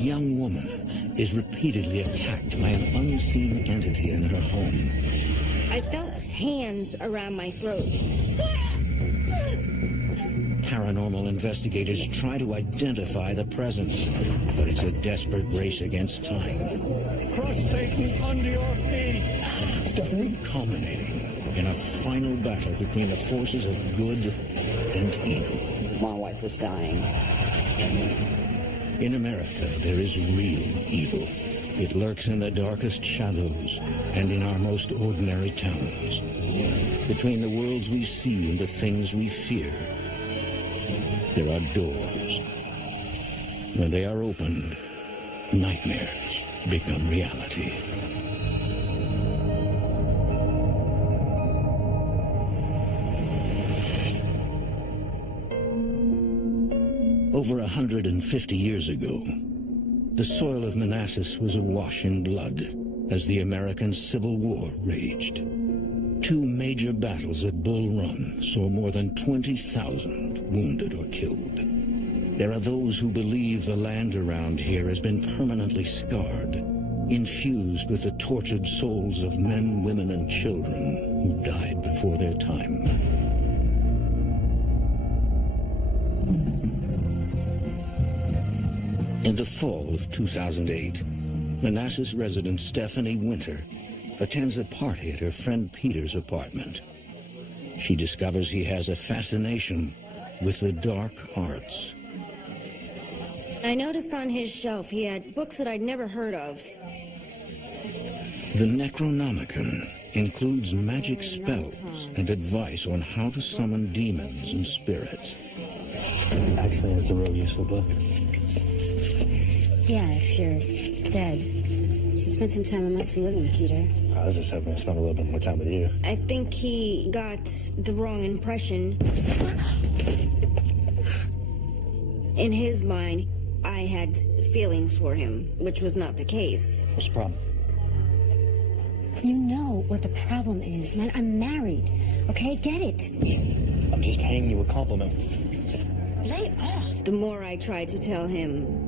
young woman is repeatedly attacked by an unseen entity in her home. I felt hands around my throat. Paranormal investigators try to identify the presence, but it's a desperate race against time. Crush Satan under your feet! Stephanie? Culminating in a final battle between the forces of good and evil. My wife was dying. In America, there is real evil. It lurks in the darkest shadows and in our most ordinary towns. Between the worlds we see and the things we fear, there are doors. When they are opened, nightmares become reality. Over 150 years ago, the soil of Manassas was awash in blood as the American Civil War raged. Two major battles at Bull Run saw more than 20,000 wounded or killed. There are those who believe the land around here has been permanently scarred, infused with the tortured souls of men, women, and children who died before their time. In the fall of 2008, Manassas resident Stephanie Winter attends a party at her friend Peter's apartment. She discovers he has a fascination with the dark arts. I noticed on his shelf he had books that I'd never heard of. The Necronomicon includes magic spells and advice on how to summon demons and spirits. Actually, it's a real useful book. Yeah, if you're dead. Should spend some time amongst the living, Peter. I was just hoping to spend a little bit more time with you. I think he got the wrong impression. In his mind, I had feelings for him, which was not the case. What's the problem? You know what the problem is, man. I'm married, okay? Get it. I'm just paying you a compliment. Lay it off. The more I tried to tell him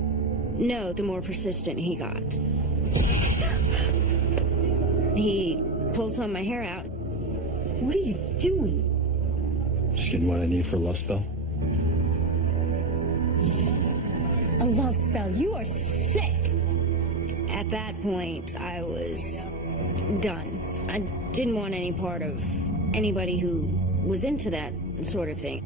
no, the more persistent he got. He pulled some of my hair out. What are you doing? Just getting what I need for a love spell. A love spell. You are sick. At that point, I was done. I didn't want any part of anybody who was into that sort of thing.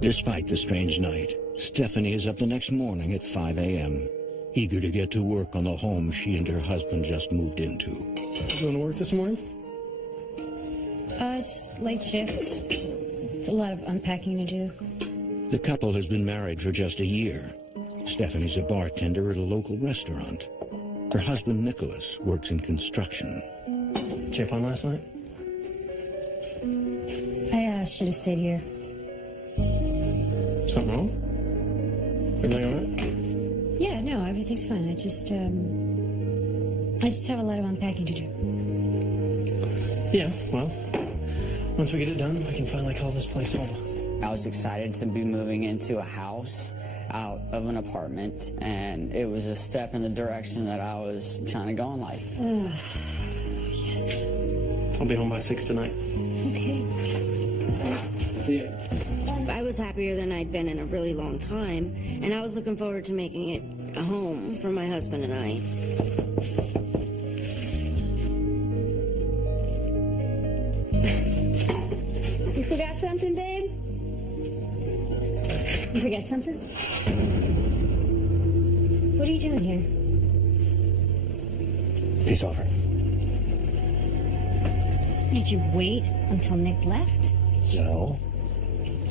Despite the strange night, Stephanie is up the next morning at 5 a.m., eager to get to work on the home she and her husband just moved into. You going to work this morning? It's late shifts. It's a lot of unpacking to do. The couple has been married for just a year. Stephanie's a bartender at a local restaurant. Her husband, Nicholas, works in construction. Did you have fun last night? I should have stayed here. Something wrong? Everything all right? Yeah, no, everything's fine. I just have a lot of unpacking to do. Yeah, well, once we get it done, we can finally call this place home. I was excited to be moving into a house out of an apartment, and it was a step in the direction that I was trying to go in life. Yes. I'll be home by 6 tonight. Okay. See ya. I was happier than I'd been in a really long time, and I was looking forward to making it a home for my husband and I. You forgot something, babe? You forgot something? What are you doing here? Peace offering. Did you wait until Nick left? No.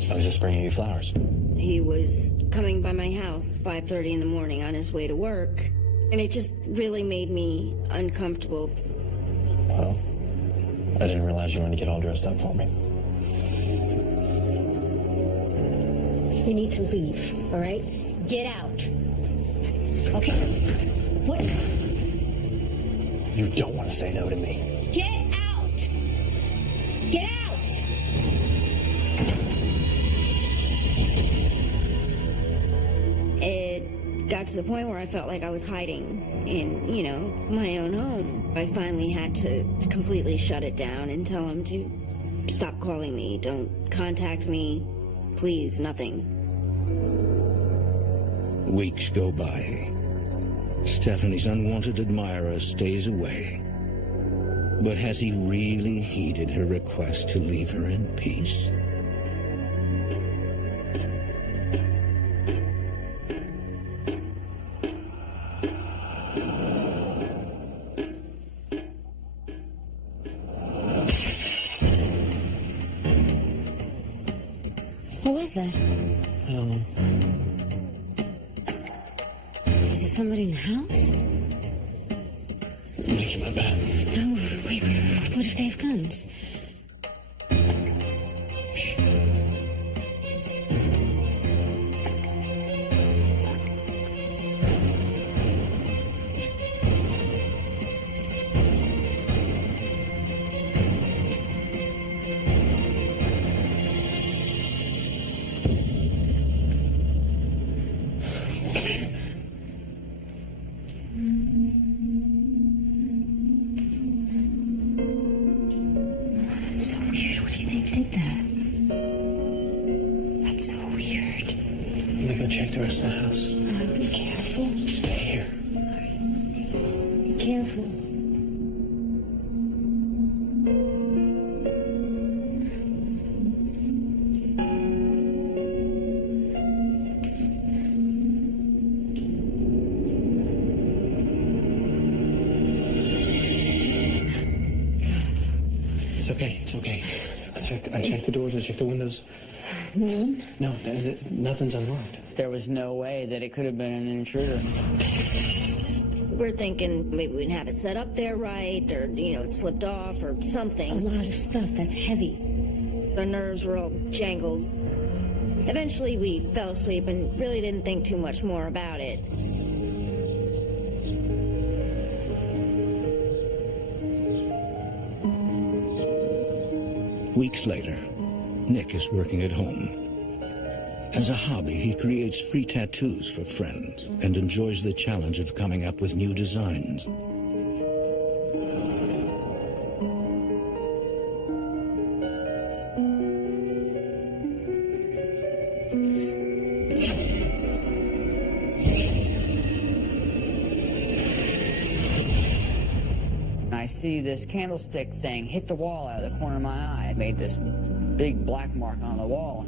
I was just bringing you flowers. He was coming by my house 5:30 in the morning on his way to work, and it just really made me uncomfortable. Well, I didn't realize you wanted to get all dressed up for me. You need to leave, all right? Get out. Okay. What? You don't want to say no to me. Get out! Get out! got to the point where I felt like I was hiding in, you know, my own home. I finally had to completely shut it down and tell him to stop calling me, don't contact me, please, nothing. Weeks go by. Stephanie's unwanted admirer stays away. But has he really heeded her request to leave her in peace? What was that? I don't know. Is there somebody in the house? I'm gonna get my bat. No, wait. What if they have guns? Shh. That's so weird. What do you think did that? That's so weird. I'm gonna go check the rest of the house. Be careful. Stay here. Be careful. It's okay. It's okay. I checked the doors. I checked the windows. No one? No, nothing's unlocked. There was no way that it could have been an intruder. We're thinking maybe we didn't have it set up there right, or, you know, it slipped off or A something. lot of stuff. That's heavy. Our nerves were all jangled. Eventually we fell asleep and really didn't think too much more about it. Weeks later, Nick is working at home. As a hobby, he creates free tattoos for friends and enjoys the challenge of coming up with new designs. I see this candlestick thing hit the wall out of the corner of my eye. It made this big black mark on the wall.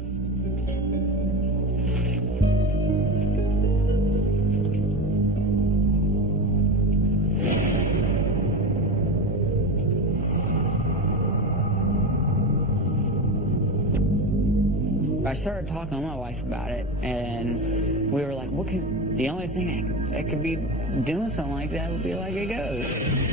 I started talking to my wife about it, and we were like, the only thing that could be doing something like that would be like a ghost.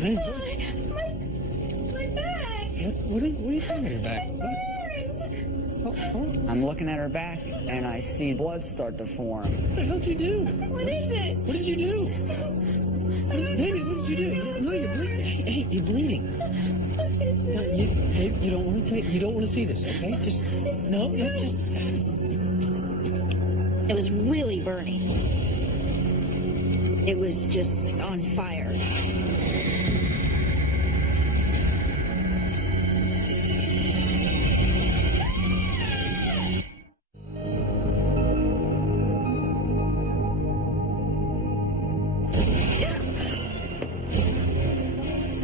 Hey, My back! what are you talking about your back? I'm looking at her back, and I see blood start to form. What the hell did you do? What is it? What did you do? Baby, what did you do? No, you're bleeding. Hey, you're bleeding. What is it? No, babe, you don't want to see this, okay? Just. It was really burning. It was just on fire.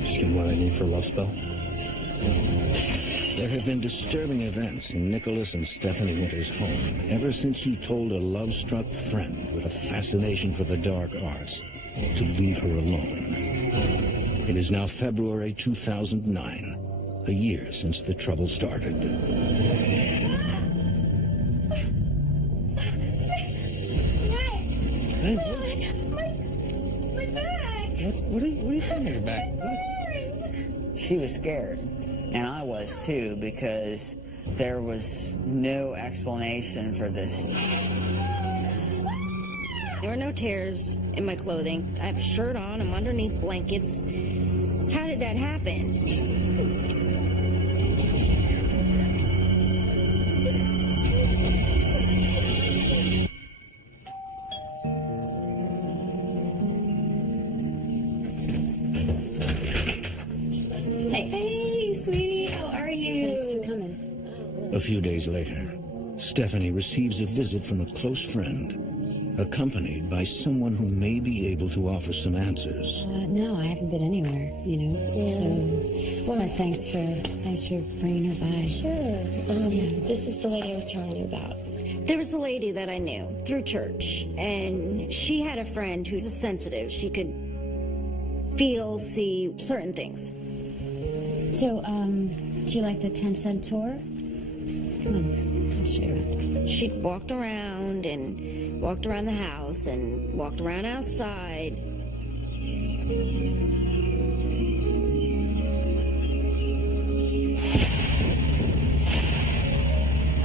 Just give me what I need for a love spell. There have been disturbing events in Nicholas and Stephanie Winter's home ever since he told a love-struck friend with a fascination for the dark arts to leave her alone. It is now February 2009, a year since the trouble started. Hey, My back! what are you talking about your back? She was scared, and I was too, because there was no explanation for this. There were no tears in my clothing. I have a shirt on. I'm underneath blankets. How did that happen? Hey, sweetie, how are you? Thanks for coming. A few days later, Stephanie receives a visit from a close friend, accompanied by someone who may be able to offer some answers. No, I haven't been anywhere, you know. Yeah. So, well, thanks for bringing her by. Sure. This is the lady I was telling you about. There was a lady that I knew through church, and she had a friend who's sensitive. She could feel, see certain things. So, do you like the 10-cent tour? Come on, I'll show you around. She walked around the house and walked around outside.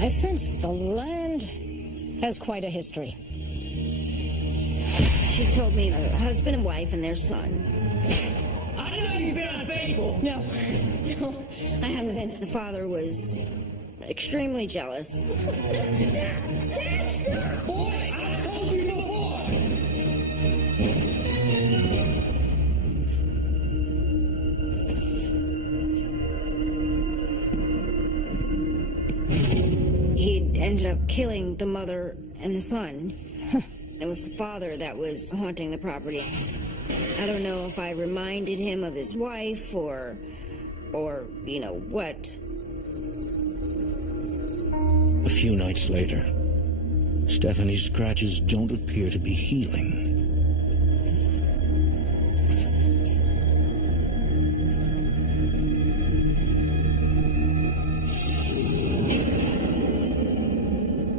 I sense the land has quite a history. She told me a husband and wife and their son. I know you've been unfaithful. No, I haven't been. The father was extremely jealous. Boy, I've told you before. He ended up killing the mother and the son. It was the father that was haunting the property. I don't know if I reminded him of his wife or you know, what. A few nights later, Stephanie's scratches don't appear to be healing.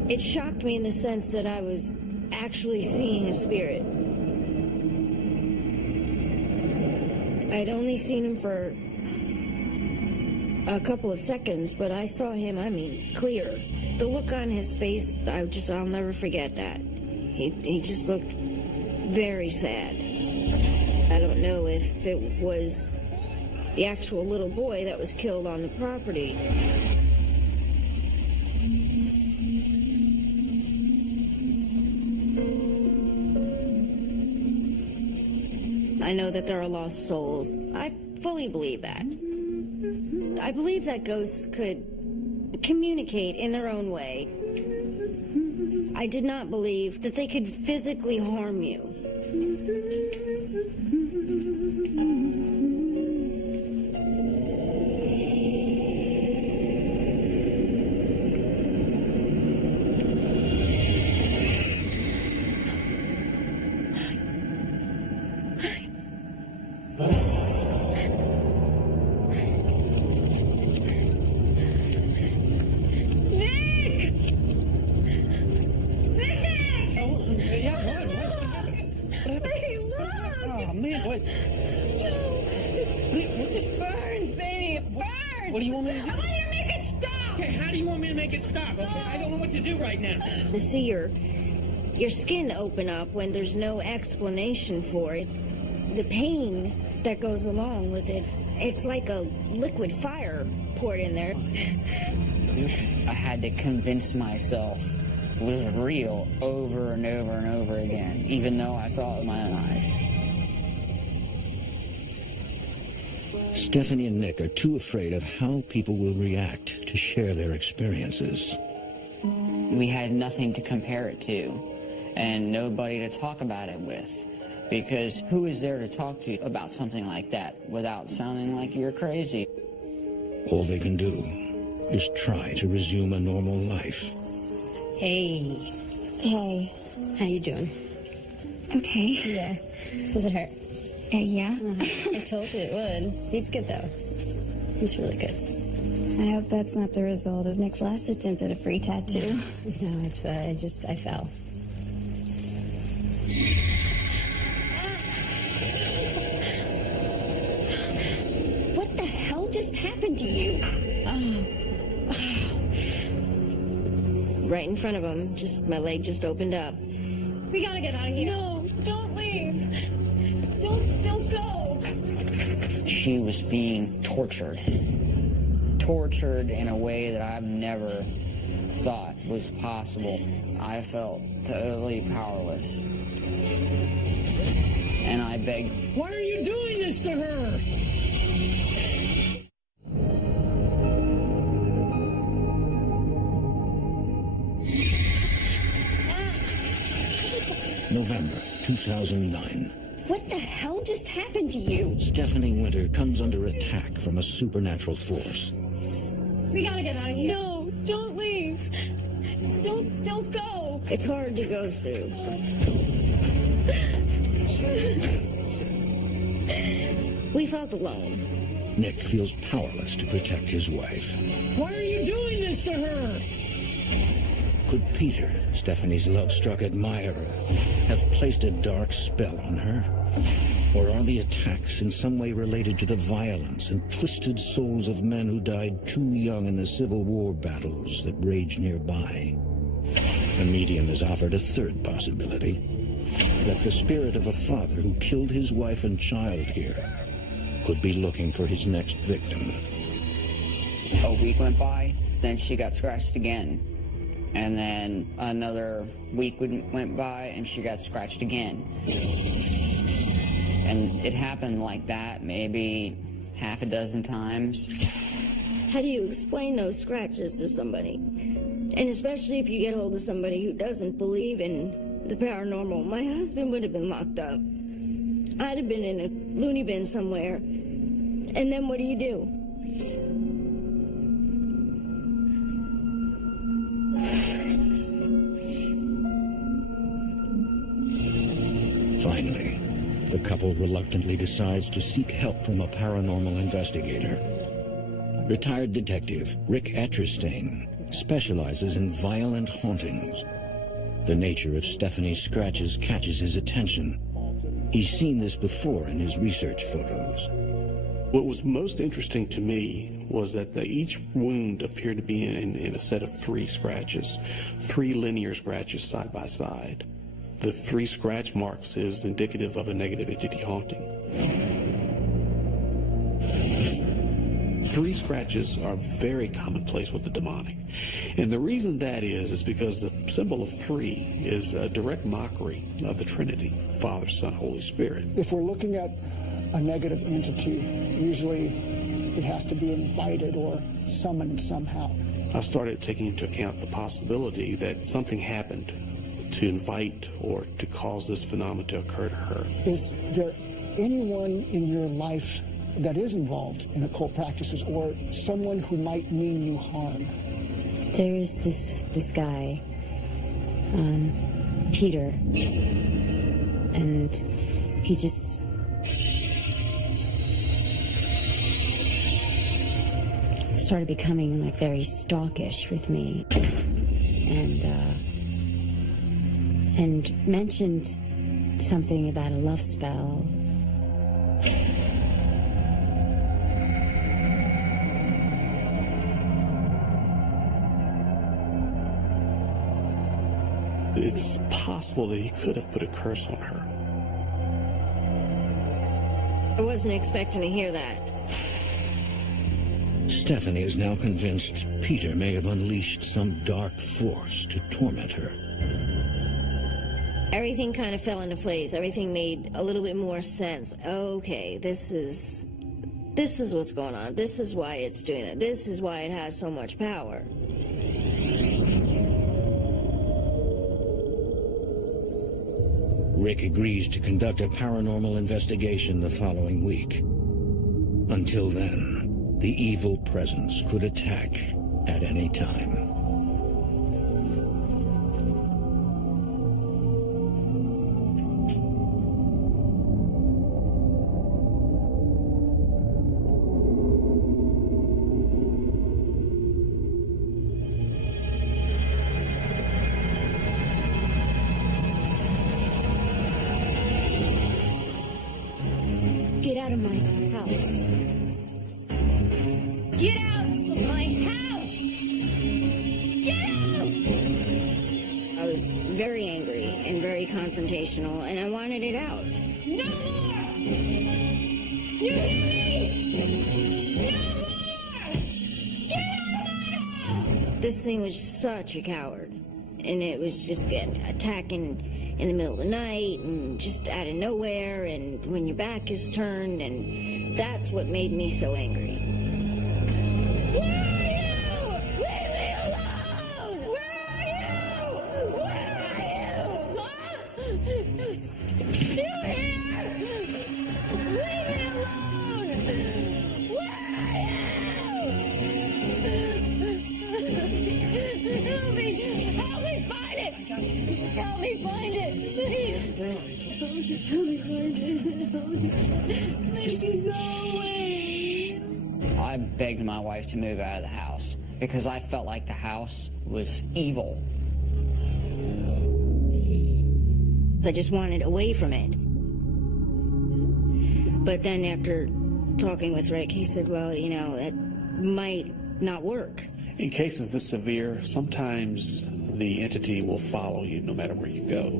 It shocked me in the sense that I was actually seeing a spirit. I'd only seen him for a couple of seconds, but I saw him, I mean, clear. The look on his face, I'll never forget that. He just looked very sad. I don't know if it was the actual little boy that was killed on the property. I know that there are lost souls. I fully believe that. I believe that ghosts could communicate in their own way. I did not believe that they could physically harm you. What do you want me to do? I want you to make it stop! Okay, how do you want me to make it stop? Okay, I don't know what to do right now. To see your skin open up when there's no explanation for it, the pain that goes along with it, it's like a liquid fire poured in there. I had to convince myself it was real over and over and over again, even though I saw it with my own eyes. Stephanie and Nick are too afraid of how people will react to share their experiences. We had nothing to compare it to, and nobody to talk about it with, because who is there to talk to about something like that without sounding like you're crazy? All they can do is try to resume a normal life. Hey. Hey. How you doing? Okay. Yeah. Does it hurt? Yeah. I told you it would. He's good, though. He's really good. I hope that's not the result of Nick's last attempt at a free tattoo. No, it's, I fell. What the hell just happened to you? Right in front of him, my leg just opened up. We gotta get out of here. No, don't leave. Don't go. She was being tortured. Tortured in a way that I've never thought was possible. I felt totally powerless. And I begged, Why are you doing this to her? November 2009. What the hell just happened to you? Stephanie Winter comes under attack from a supernatural force. We gotta get out of here. No, don't leave. Don't go. It's hard to go through. We felt alone. Nick feels powerless to protect his wife. Why are you doing this to her? Could Peter, Stephanie's love-struck admirer, have placed a dark spell on her? Or are the attacks in some way related to the violence and twisted souls of men who died too young in the Civil War battles that raged nearby? A medium has offered a third possibility, that the spirit of a father who killed his wife and child here could be looking for his next victim. a week went by, then she got scratched again. And then another week went by and she got scratched again. And it happened like that maybe half a dozen times. How do you explain those scratches to somebody? And especially if you get hold of somebody who doesn't believe in the paranormal. My husband would have been locked up. I'd have been in a loony bin somewhere. And then what do you do? Finally, the couple reluctantly decides to seek help from a paranormal investigator. Retired detective Rick Etcherstein specializes in violent hauntings. The nature of Stephanie's scratches catches his attention. He's seen this before in his research photos. What was most interesting to me was that each wound appeared to be in a set of 3 scratches, 3 linear scratches side by side. The 3 scratch marks is indicative of a negative entity haunting. 3 scratches are very commonplace with the demonic. And the reason that is because the symbol of 3 is a direct mockery of the Trinity, Father, Son, Holy Spirit. If we're looking at a negative entity, usually it has to be invited or summoned somehow. I started taking into account the possibility that something happened to invite or to cause this phenomenon to occur to her. Is there anyone in your life that is involved in occult practices or someone who might mean you harm? There is this guy, Peter, and he just started becoming like very stalkish with me, and mentioned something about a love spell. It's possible that he could have put a curse on her. I wasn't expecting to hear that. Stephanie is now convinced Peter may have unleashed some dark force to torment her. Everything kind of fell into place. Everything made a little bit more sense. Okay, this is what's going on. This is why it's doing it. This is why it has so much power. Rick agrees to conduct a paranormal investigation the following week. Until then, the evil presence could attack at any time. Get out of my house. Get out of my house! Get out! I was very angry and very confrontational, and I wanted it out. No more! You hear me? No more! Get out of my house! This thing was such a coward, and it was just attacking in the middle of the night and just out of nowhere, and when your back is turned, and that's what made me so angry. Where are you? Leave me alone! Where are you? Where are you? Huh? You here? Leave me alone! Where are you? Help me! Help me find it! Help me find it! Please! Help me find it! Make me go away! I begged my wife to move out of the house because I felt like the house was evil. I just wanted away from it. But then after talking with Rick, he said, well, you know, it might not work. In cases this severe, sometimes the entity will follow you no matter where you go.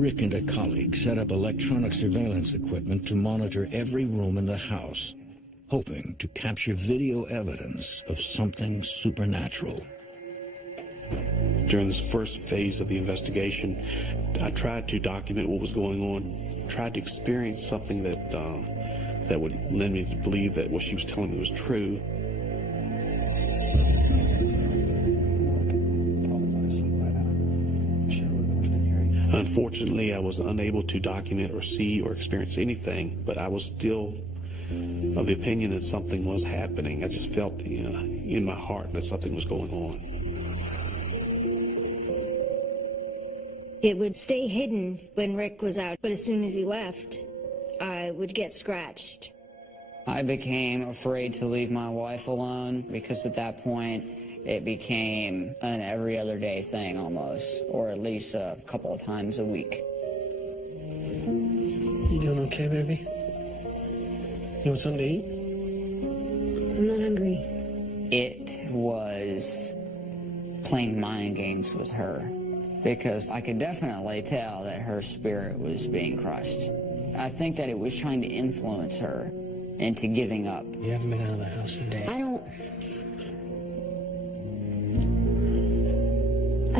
Rick and a colleague set up electronic surveillance equipment to monitor every room in the house, hoping to capture video evidence of something supernatural. During this first phase of the investigation, I tried to document what was going on, tried to experience something that that would lend me to believe that what she was telling me was true. Unfortunately, I was unable to document or see or experience anything, but I was still of the opinion that something was happening. I just felt in my heart that something was going on. It would stay hidden when Rick was out, but as soon as he left, I would get scratched. I became afraid to leave my wife alone because at that point it became an every other day thing almost, or at least a couple of times a week. You doing okay, baby? You want something to eat? I'm not hungry. It was playing mind games with her because I could definitely tell that her spirit was being crushed. I think that it was trying to influence her into giving up. You haven't been out of the house in days. I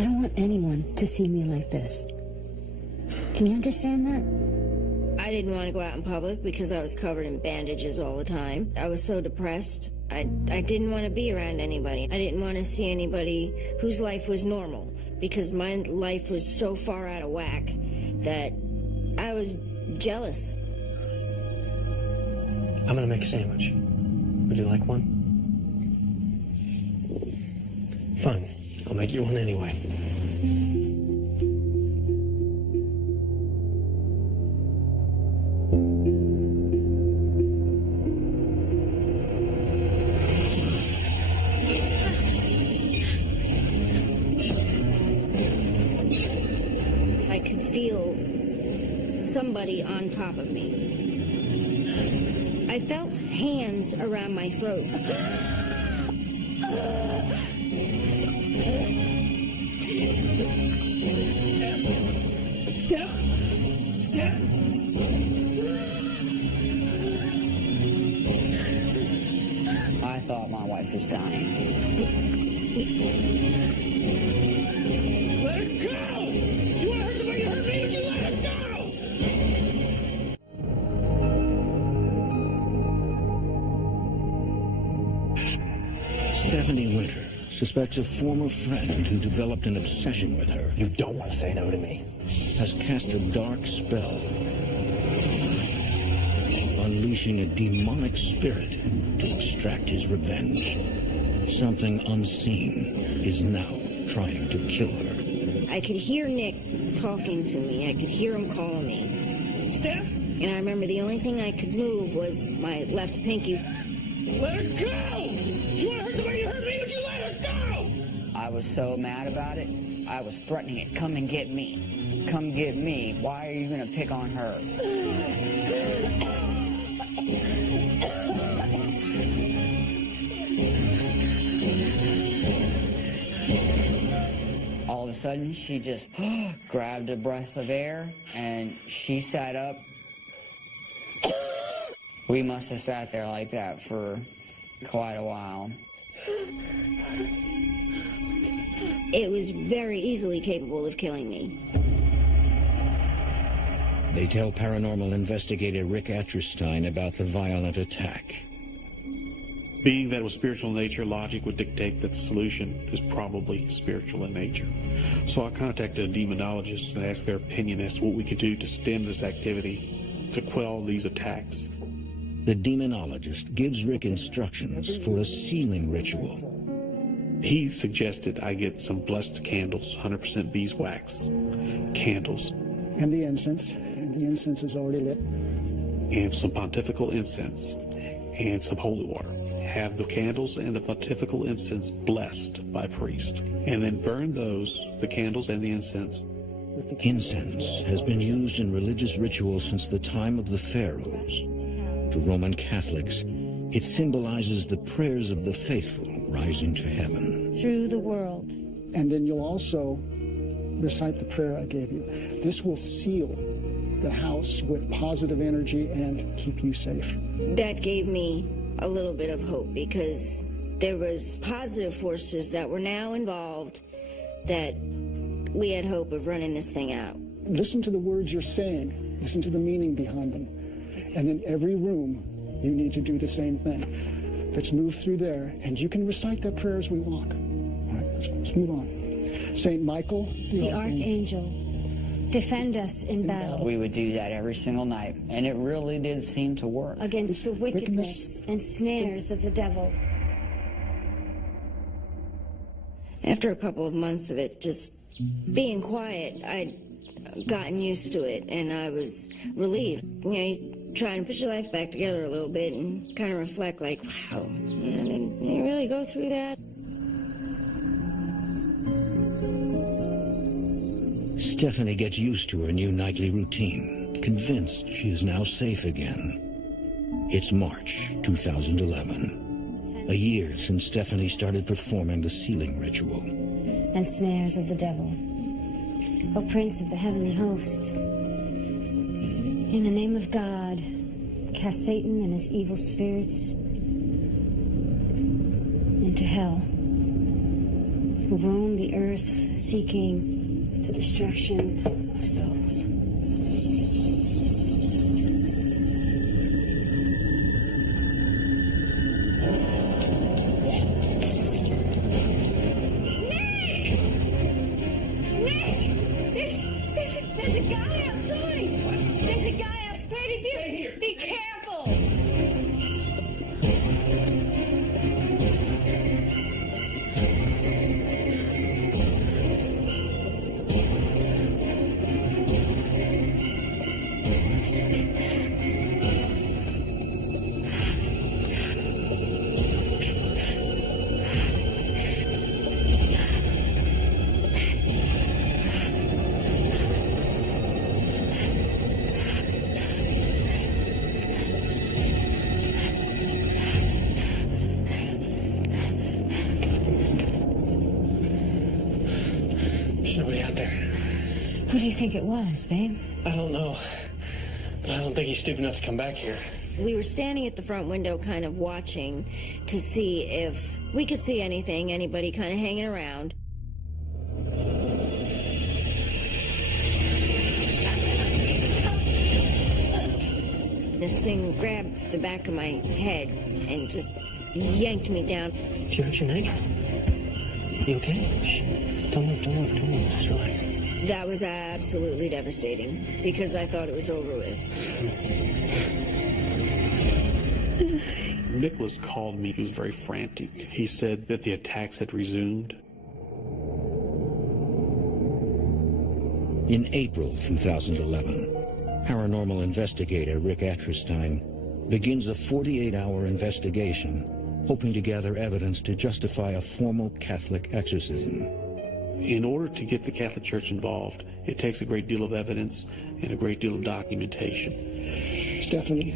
don't want anyone to see me like this. Can you understand that? I didn't want to go out in public because I was covered in bandages all the time. I was so depressed. I didn't want to be around anybody. I didn't want to see anybody whose life was normal because my life was so far out of whack that I was jealous. I'm gonna make a sandwich. Would you like one? Fine. I'll make you one anyway. I could feel somebody on top of me. I felt hands around my throat. Steph? Steph? I thought my wife was dying. Let her go! If you want to hurt somebody, hurt me, but you let her go! Stephanie Winter suspects a former friend who developed an obsession with her You don't want to say no to me. has cast a dark spell, unleashing a demonic spirit to extract his revenge. Something unseen is now trying to kill her. I could hear Nick talking to me. I could hear him calling me. Steph? And I remember the only thing I could move was my left pinky. Let her go! If you want to hurt somebody, hurt me, but you let her go! I was so mad about it, I was threatening it. Come and get me. Come get me. Why are you going to pick on her? All of a sudden, she just grabbed a breath of air, and she sat up. We must have sat there like that for quite a while. It was very easily capable of killing me. They tell paranormal investigator Rick Atterstein about the violent attack. Being that it was spiritual in nature, logic would dictate that the solution is probably spiritual in nature. So I contacted a demonologist and asked their opinion as to what we could do to stem this activity, to quell these attacks. The demonologist gives Rick instructions for a sealing ritual. He suggested I get some blessed candles, 100% beeswax candles. And the incense. And the incense is already lit. And some pontifical incense. And some holy water. Have the candles and the pontifical incense blessed by a priest. And then burn those, the candles and the incense. Incense has been used in religious rituals since the time of the pharaohs. To Roman Catholics, it symbolizes the prayers of the faithful rising to heaven. Through the world. And then you'll also recite the prayer I gave you. This will seal the house with positive energy and keep you safe. That gave me a little bit of hope because there was positive forces that were now involved that we had hope of running this thing out. Listen to the words you're saying. Listen to the meaning behind them. And in every room, you need to do the same thing. Let's move through there, and you can recite that prayer as we walk. All right, let's move on. Saint Michael, the Archangel, defend us in battle. We would do that every single night, and it really did seem to work. Against the wickedness and snares of the devil. After a couple of months of it just being quiet, I'd gotten used to it, and I was relieved. You know, trying to put your life back together a little bit and kind of reflect like, wow, did you really go through that? Stephanie gets used to her new nightly routine, convinced she is now safe again. It's March 2011, a year since Stephanie started performing the sealing ritual. And snares of the devil. O Prince of the heavenly host, in the name of God, cast Satan and his evil spirits into hell, who roam the earth seeking the destruction of souls. There's a guy outside! There's a guy outside of you! Stay here! Be careful! Nobody out there. Who do you think it was, babe? I don't know. But I don't think he's stupid enough to come back here. We were standing at the front window kind of watching to see if we could see anything, anybody kind of hanging around. This thing grabbed the back of my head and just yanked me down. Did you hurt your neck? You okay? Shh. Don't move. Just relax. That was absolutely devastating because I thought it was over with. Nicholas called me. He was very frantic. He said that the attacks had resumed. In April 2011, paranormal investigator Rick Atterstein begins a 48-hour investigation, hoping to gather evidence to justify a formal Catholic exorcism. In order to get the Catholic Church involved, it takes a great deal of evidence and a great deal of documentation. Stephanie,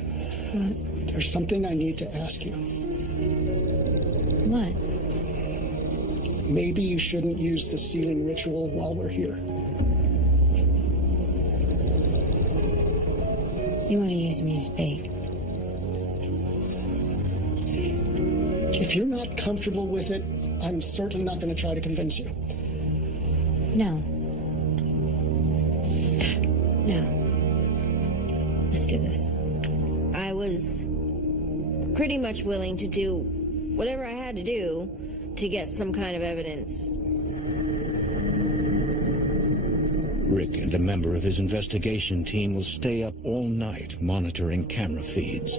there's something I need to ask you. What? maybe you shouldn't use the sealing ritual while we're here. You want to use me as bait? If you're not comfortable with it, I'm certainly not going to try to convince you. No. No. Let's do this. I was pretty much willing to do whatever I had to do to get some kind of evidence. Rick and a member of his investigation team will stay up all night monitoring camera feeds.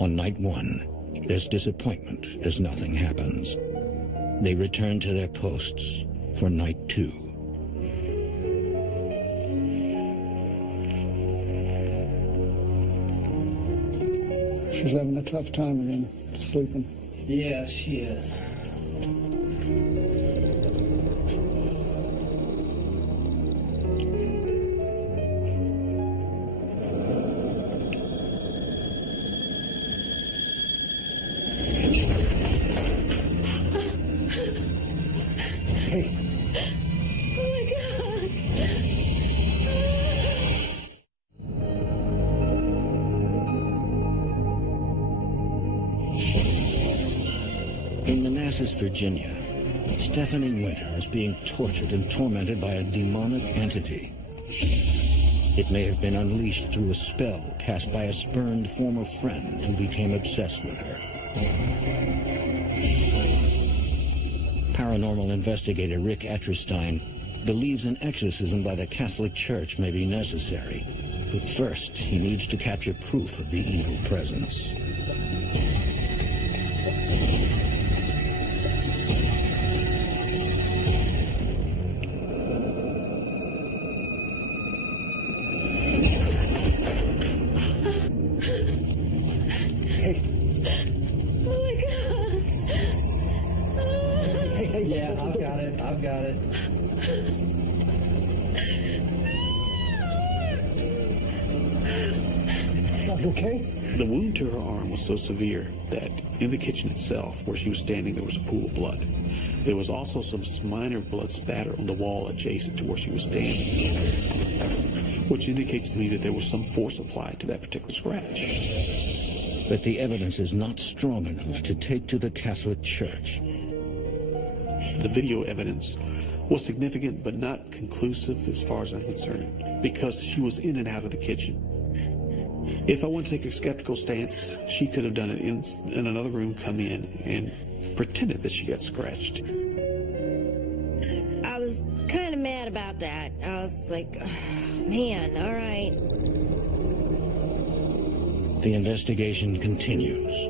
On night 1, there's disappointment as nothing happens. They return to their posts for night 2. She's having a tough time again, sleeping. Yeah, she is. Hey. Oh my God. In Manassas, Virginia, Stephanie Winter is being tortured and tormented by a demonic entity. It may have been unleashed through a spell cast by a spurned former friend who became obsessed with her. Paranormal investigator Rick Etcherstein believes an exorcism by the Catholic Church may be necessary, but first he needs to capture proof of the evil presence. Yeah, I've got it. Are you okay? The wound to her arm was so severe that in the kitchen itself, where she was standing, there was a pool of blood. There was also some minor blood spatter on the wall adjacent to where she was standing, which indicates to me that there was some force applied to that particular scratch. But the evidence is not strong enough to take to the Catholic Church. The video evidence was significant but not conclusive as far as I'm concerned, because she was in and out of the kitchen. If I want to take a skeptical stance, she could have done it in another room, come in, and pretended that she got scratched. I was kind of mad about that. I was like, oh, man, all right. The investigation continues.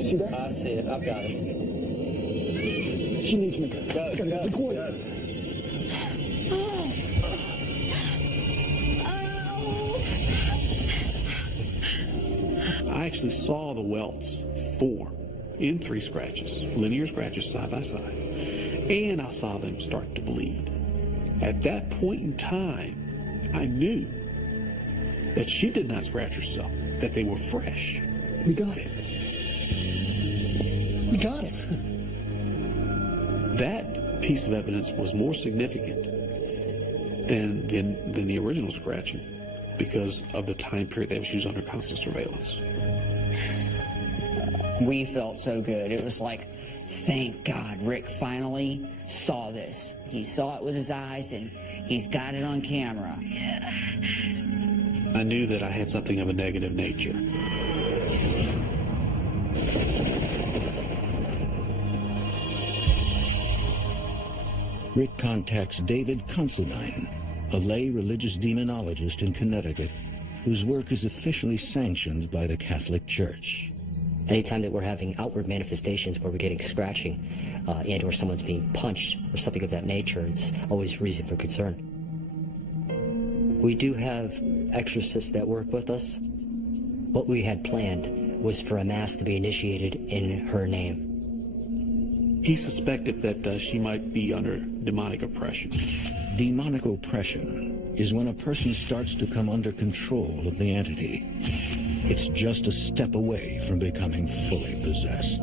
See that? I see it. I've got it. She needs me. Go, Gotta get the cord. I actually saw the welts, 4 in 3 scratches, linear scratches side by side, and I saw them start to bleed. At that point in time, I knew that she did not scratch herself, that they were fresh. We got it. We got it. That piece of evidence was more significant than the original scratching because of the time period that she was under constant surveillance. We felt so good. It was like, thank God Rick finally saw this. He saw it with his eyes, and he's got it on camera. Yeah. I knew that I had something of a negative nature. Rick contacts David Considine, a lay religious demonologist in Connecticut, whose work is officially sanctioned by the Catholic Church. Anytime that we're having outward manifestations where we're getting scratching and or someone's being punched or something of that nature, it's always reason for concern. We do have exorcists that work with us. What we had planned was for a mass to be initiated in her name. He suspected that she might be under demonic oppression. Demonic oppression is when a person starts to come under control of the entity. It's just a step away from becoming fully possessed.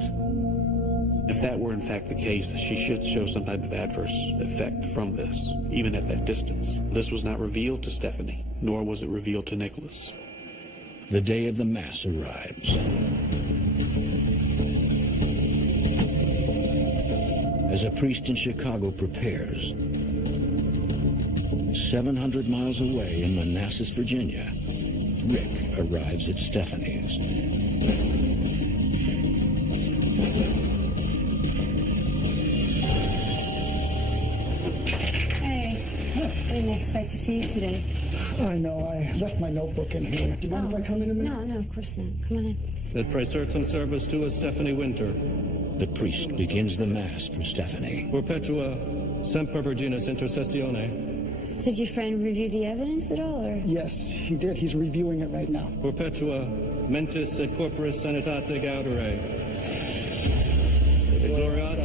If that were in fact the case, she should show some type of adverse effect from this, even at that distance. This was not revealed to Stephanie, nor was it revealed to Nicholas. The day of the Mass arrives. As a priest in Chicago prepares, 700 miles away in Manassas, Virginia, Rick arrives at Stephanie's. Hey, I didn't expect to see you today. I know, I left my notebook in here. Do you mind if I come in a minute? No, of course not. Come on in. That praesertum service to Stephanie Winter. The priest begins the Mass for Stephanie. Perpetua semper virginis intercessione. Did your friend review the evidence at all, or? Yes, he did. He's reviewing it right now. Perpetua mentis et corporis sanitate gaudere. Et gloriae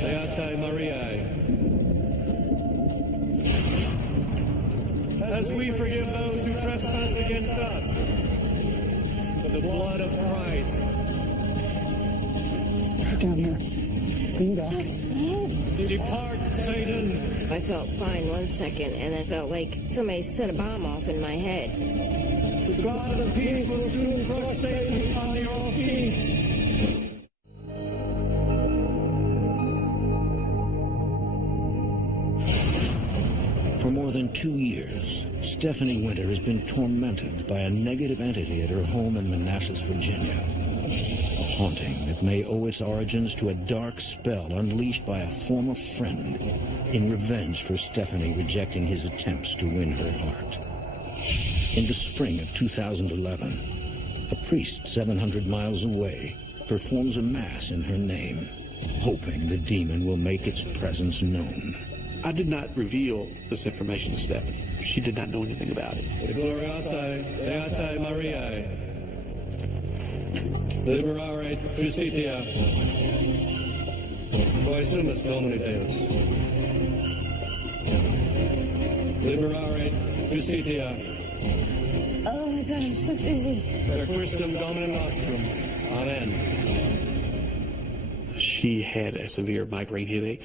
Beatae Mariae. As we forgive those who trespass against us, the blood of Christ. Sit down here. Lean back. Depart, Satan. I felt fine 1 second, and I felt like somebody set a bomb off in my head. The God of peace will soon crush Satan under your feet. For more than 2 years, Stephanie Winter has been tormented by a negative entity at her home in Manassas, Virginia. A haunting that may owe its origins to a dark spell unleashed by a former friend in revenge for Stephanie rejecting his attempts to win her heart. In the spring of 2011, a priest 700 miles away performs a mass in her name, hoping the demon will make its presence known. I did not reveal this information to Stephanie. She did not know anything about it. Et gloriae Beatae Mariae. Liberare justitia. Quae sumus Domini Deus. Liberare justitia. Oh my God, I'm so dizzy. Per Christum Dominum nostrum. Amen. She had a severe migraine headache.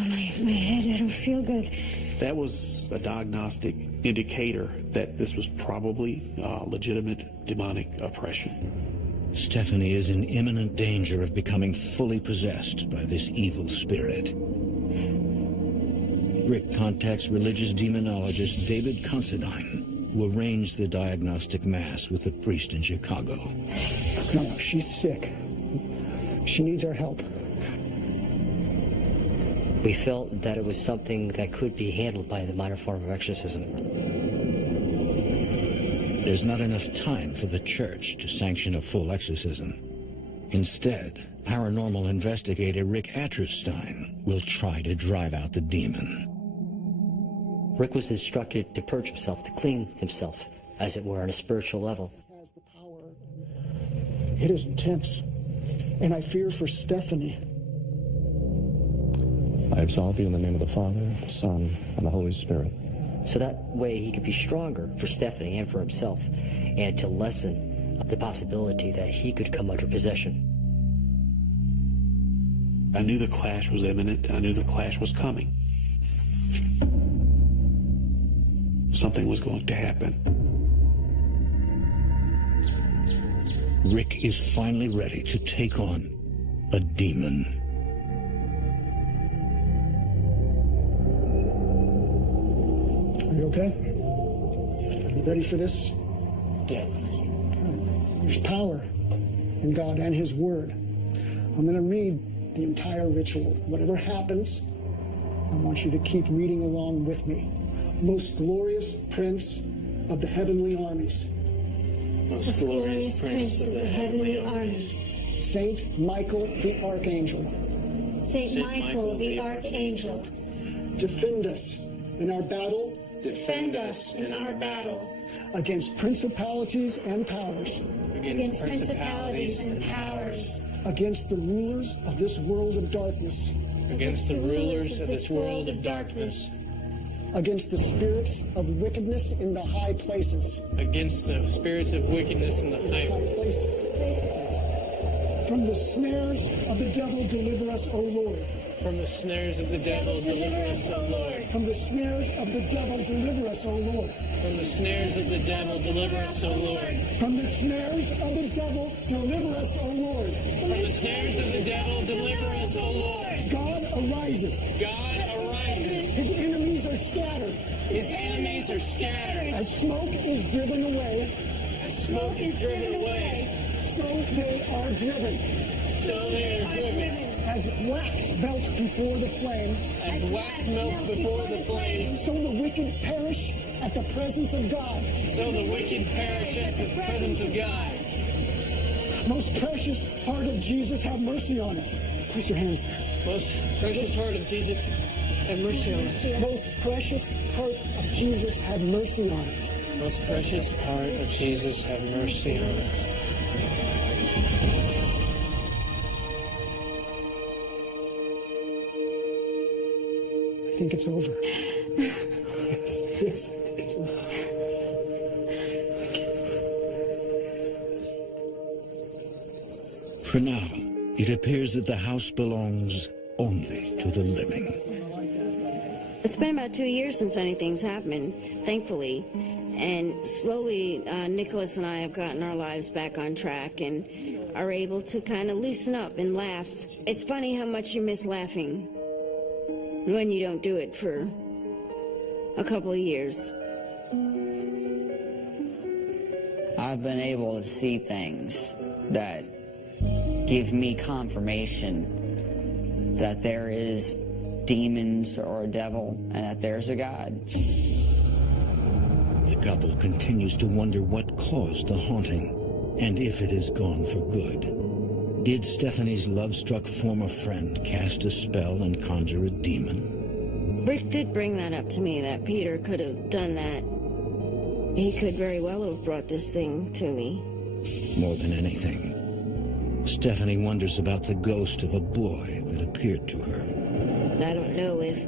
Oh, my head, I don't feel good. That was a diagnostic indicator that this was probably legitimate demonic oppression. Stephanie is in imminent danger of becoming fully possessed by this evil spirit. Rick contacts religious demonologist David Considine, who arranged the diagnostic mass with the priest in Chicago. No, she's sick. She needs our help. We felt that it was something that could be handled by the minor form of exorcism. There's not enough time for the church to sanction a full exorcism. Instead, paranormal investigator Rick Atterstein will try to drive out the demon. Rick was instructed to purge himself, to clean himself, as it were, on a spiritual level. Has the power. It is intense, and I fear for Stephanie. I absolve you in the name of the Father, the Son, and the Holy Spirit. So that way he could be stronger for Stephanie and for himself, and to lessen the possibility that he could come under possession. I knew the clash was imminent. I knew the clash was coming. Something was going to happen. Rick is finally ready to take on a demon. Are you okay? You ready for this? Yeah. There's power in God and His Word. I'm going to read the entire ritual. Whatever happens, I want you to keep reading along with me. Most glorious Prince of the heavenly armies. Most glorious Prince of the heavenly armies. Saint Michael the Archangel. Saint Michael the Archangel. Defend us in our battle. Defend us in our battle. Against principalities and powers. against principalities and powers, against the rulers of this world of darkness, against the rulers of this world of darkness, against the spirits of wickedness in the high places, against the spirits of wickedness in the high places. From the snares of the devil, deliver us, O Lord. From the snares of the devil, deliver us, O Lord. From the snares of the devil, deliver us, O Lord. From the snares of the devil, deliver us, O Lord. From the snares of the devil, deliver us, O Lord. From the snares of the devil, deliver us, O Lord. God arises. God arises. His enemies are scattered. His enemies are scattered. As smoke is driven away. As smoke is driven away. So they are driven. So they are driven. As wax melts before the flame. As wax melts before the flame. So the wicked perish at the presence of God. So the wicked perish at the presence of God. Most precious heart of Jesus, have mercy on us. Place your hands there. Most precious heart of Jesus, have mercy on us. Most precious heart of Jesus, have mercy on us. Most precious heart of Jesus, have mercy on us. I think it's over. Yes, I think it's over. For now, it appears that the house belongs only to the living. It's been about 2 years since anything's happened, thankfully. And slowly, Nicholas and I have gotten our lives back on track and are able to kind of loosen up and laugh. It's funny how much you miss laughing when you don't do it for a couple of years. I've been able to see things that give me confirmation that there is demons or a devil and that there's a God. The couple continues to wonder what caused the haunting and if it is gone for good. Did Stephanie's love-struck former friend cast a spell and conjure a demon? Rick did bring that up to me, that Peter could have done that. He could very well have brought this thing to me. More than anything, Stephanie wonders about the ghost of a boy that appeared to her. I don't know if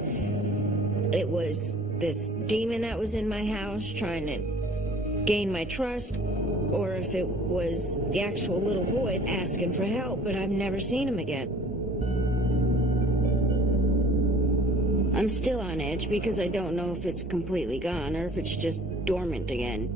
it was this demon that was in my house trying to gain my trust, or if it was the actual little boy asking for help, but I've never seen him again. I'm still on edge because I don't know if it's completely gone or if it's just dormant again.